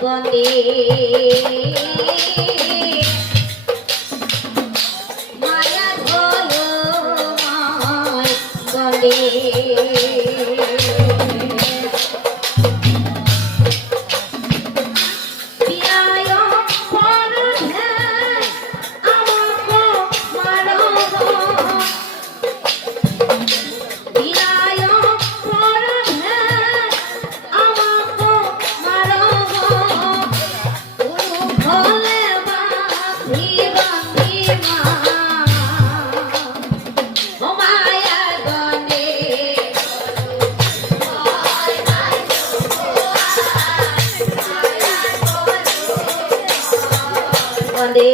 বন্দে মায়া হলো মায় চাঁদে